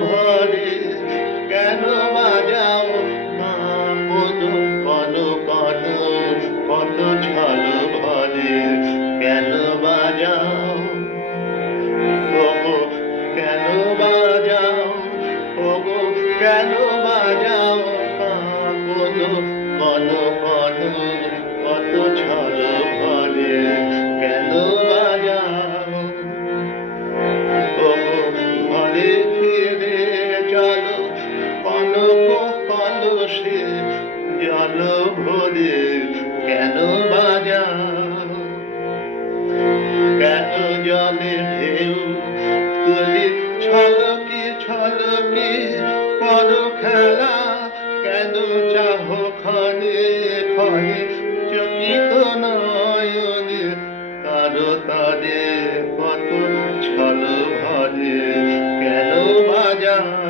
ভরে কেন বাজাও কত কন কন, কত ছল ভরে কেন বাজাও? ওগো, কেন বাজাও? ওগো, কেন বাজাও কত কন কন কলসে জল ভরে কেন বাজাও কেন জলে ঢেউ তুলি ছলকে ছলকে পর খেলা? কেন চাহ খনে ক্ষণে চকিত নয়নে কারও তারে কত ছল ভরে কেন বাজাও